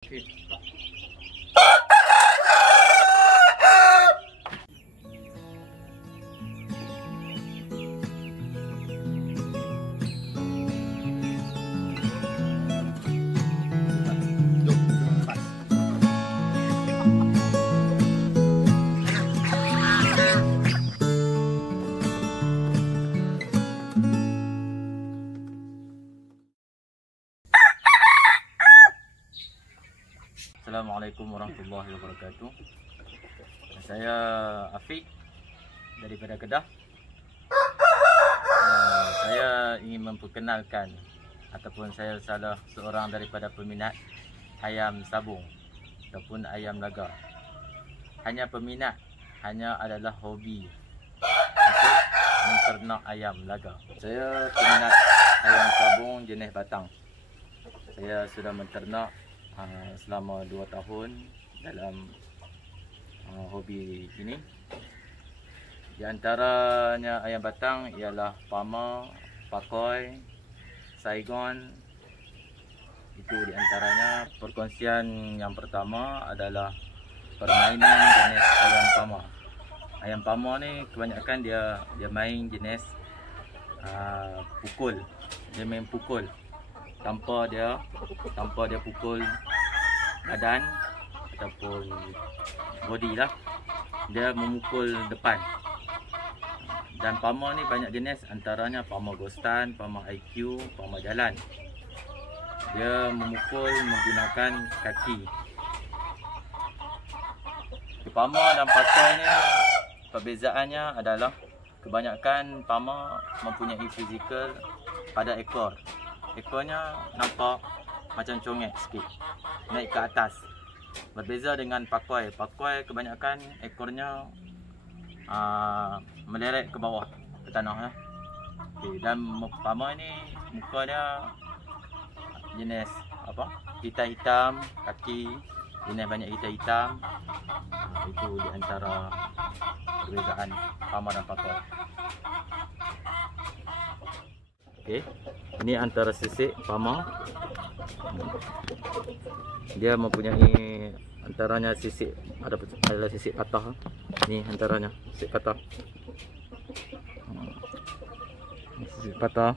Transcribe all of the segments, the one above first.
Okay. Assalamualaikum warahmatullahi wabarakatuh. Saya Afiq daripada Kedah. Saya ingin memperkenalkan ataupun saya salah seorang daripada peminat ayam sabung ataupun ayam laga. Hanya peminat, hanya adalah hobi untuk menternak ayam laga. Saya peminat ayam sabung jenis batang. Saya sudah menternak selama 2 tahun dalam hobi ini. Di antaranya ayam batang ialah Parma, Pakoi, Saigon. Itu di antaranya. Perkongsian yang pertama adalah permainan jenis ayam Parma. Ayam Parma ni kebanyakan dia main jenis pukul. Dia main pukul tanpa dia pukul badan ataupun body lah. Dia memukul depan. Dan Parma ni banyak jenis, antaranya Parma Ghostan, Parma IQ, Parma jalan. Dia memukul menggunakan kaki. Parma dan Pakoi ni perbezaannya adalah kebanyakan Parma mempunyai fizikal pada ekor. Ekornya nampak macam congek sikit, naik ke atas. Berbeza dengan Pakoi. Pakoi kebanyakan ekornya meleret ke bawah, ke tanah. Okay. Dan Parma ni muka dia jenis hitam-hitam, kaki jenis banyak hitam-hitam. Itu di antara perbezaan Parma dan Pakoi. Okay. Ini antara sisik Parma. Dia mempunyai antaranya sisik, adalah sisik patah. Ini antaranya sisik patah. Sisik patah.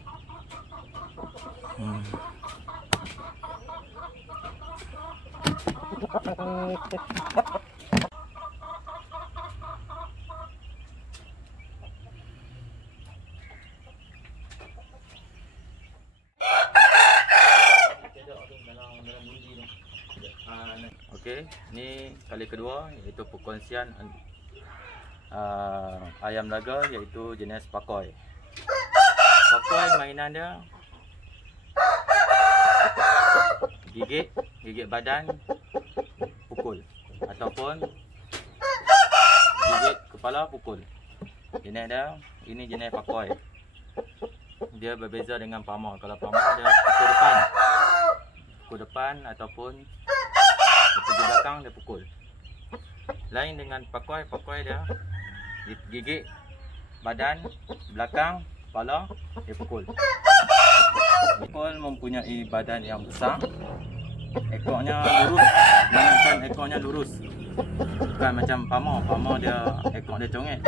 Okey, ni kali kedua iaitu perkongsian ayam laga iaitu jenis Pakoi. Pakoi mainan dia gigit badan, pukul, ataupun gigit kepala, pukul. Jenis dia, ini jenis Pakoi. Dia berbeza dengan Parma. Kalau Parma dia pukul depan ataupun di belakang dia pukul. Lain dengan Pakoi. Pakoi dia gigit badan, belakang, kepala, dia pukul. Pakoi mempunyai badan yang besar, ekornya lurus. Kebanyakan ekornya lurus, bukan macam Parma. Parma dia ekor dia congek.